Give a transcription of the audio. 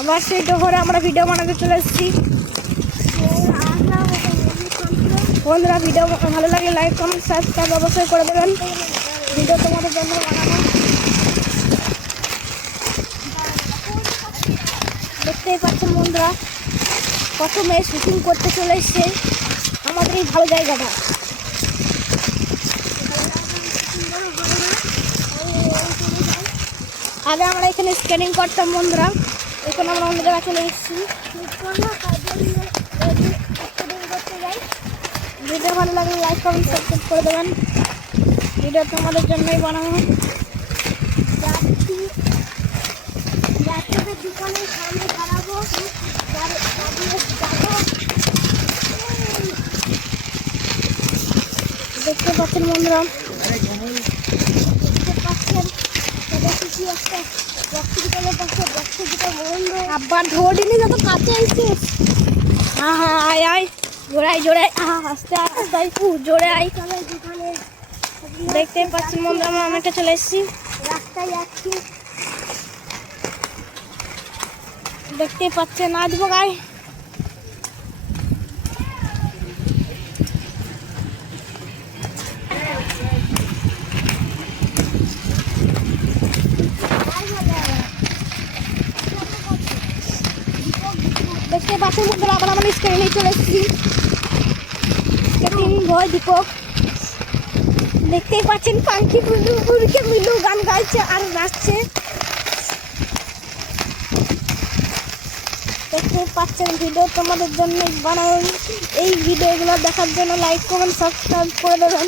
আবার সেই ডোহরে আমরা ভিডিও বানাতে চলে এসেছি। বন্ধুরা ভিডিও ভালো লাগলে লাইক কমেন্ট সাবস্ক্রাইব অবশ্যই করে দেবেন। ভিডিও তোমাদের জন্য বানানো। দেখতেই পাচ্ছেন বন্ধুরা কত মেয়ে শুটিং করতে চলে এসছে আমাদের এই ভালো জায়গাটা। আগে আমরা এখানে স্ক্যানিং করতাম বন্ধুরা, এখন আমরা অন্য জায়গায় চলে এসেছি। ভিডিও ভালো লাগলে লাইক কমেন্ট সাবস্ক্রাইব করে দেবেন। ভিডিও তোমাদের জন্যই বানানো। দোকানের সামনে দাঁড়াবো, দেখতে পাচ্ছেন বন্ধুরা, দেখতে পাচ্ছেন আবার ধরিনি যত কাছে আইছিস। হ্যাঁ হ্যাঁ আয় আয় জোড়াই জোড়াই আস্তে আস্তে জোরে আয়। দেখতে পাচ্ছেন বন্ধুরা আমরা অনেকটা চলে এসেছি, রাস্তায় যাচ্ছি। দেখতে পাচ্ছেন আসবো গায়ে দেখতে পাচ্ছেন বন্ধুরা আবার আমরা স্ক্রিনে চলে এসেছি। স্কেটিং ভয় দীপক দেখতেই পাচ্ছেন পাখি উড়কে মিলু গান গাইছে আর নাচছে। দেখতে পাচ্ছেন ভিডিও তোমাদের জন্য বানানো। এই ভিডিওগুলো দেখার জন্য লাইক কমেন্ট সাবস্ক্রাইব করে দেবেন।